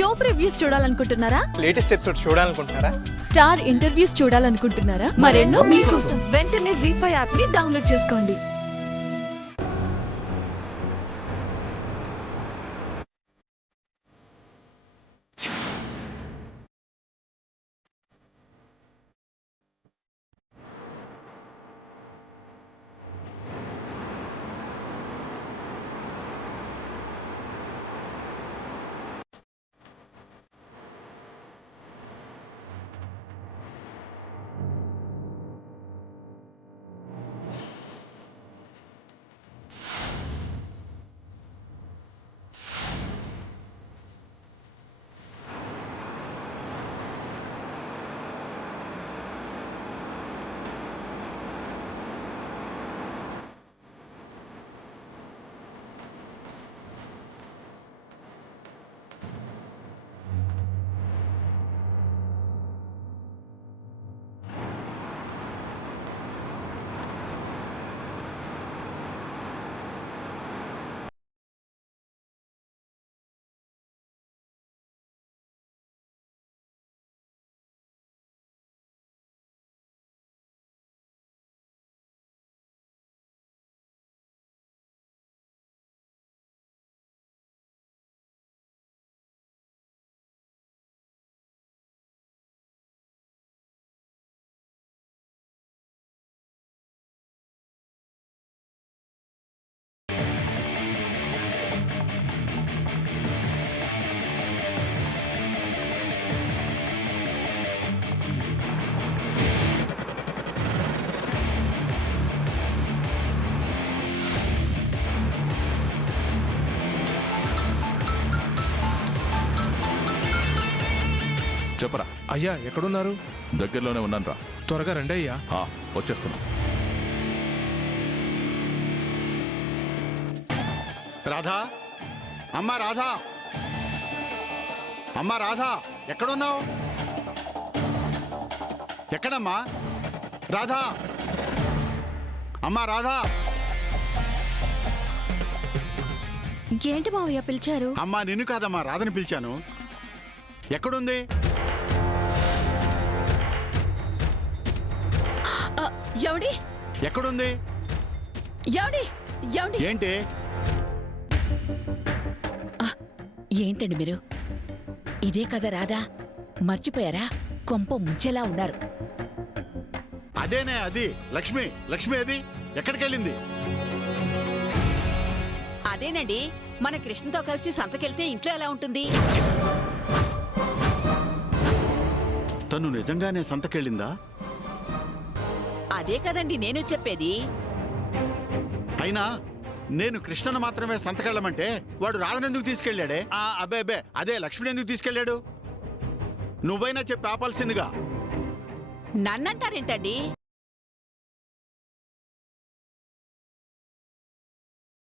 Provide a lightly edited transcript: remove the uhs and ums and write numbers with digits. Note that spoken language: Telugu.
షో ప్రివ్యూస్ చూడాలనుకుంటున్నారా? లేటెస్ట్ ఎపిసోడ్ చూడాలనుకుంటున్నారా? స్టార్ ఇంటర్వ్యూస్ చూడాలనుకుంటున్నారా? మరెన్నో మీకోసం వెంటనే ZEE5 యాప్ ని డౌన్లోడ్ చేసుకోండి. చెప్పరా. అయ్యా ఎక్కడున్నారు? దగ్గరలోనే ఉన్నాను రా. త్వరగా రండి అయ్యా. వచ్చేస్తున్నా. రాధా, అమ్మా రాధా, అమ్మా రాధా, ఎక్కడున్నావు? ఎక్కడమ్మా రాధా? అమ్మా రాధా. ఏంటి మావయ్య పిలిచారు? అమ్మా నిన్ను కాదమ్మా, రాధని పిలిచాను. ఎక్కడుంది? ఎవడి ఎక్కడుంది? ఎవడి ఎవడి ఏంటి? ఏంటండి మీరు? ఇదే కదా రాధా? మర్చిపోయారా? కొంప ముంచెలా ఉన్నారు. అదేనే, అది లక్ష్మి. లక్ష్మి అది ఎక్కడికెళ్ళింది? అదేనండి, మన కృష్ణతో కలిసి సంతకెళ్తే ఇంట్లో ఎలా ఉంటుంది? తను నిజంగానే సంతకెళ్ళిందా? అదే కదండి నేను చెప్పేది. అయినా నేను కృష్ణను మాత్రమే సంతకెళ్ళమంటే వాడు రాధనెందుకు తీసుకెళ్ళాడే? అబ్బే అదే లక్ష్మిని ఎందుకు తీసుకెళ్ళాడు? నువ్వైనా చెప్పి ఆపాల్సిందిగా. నన్నంటారేంటండి?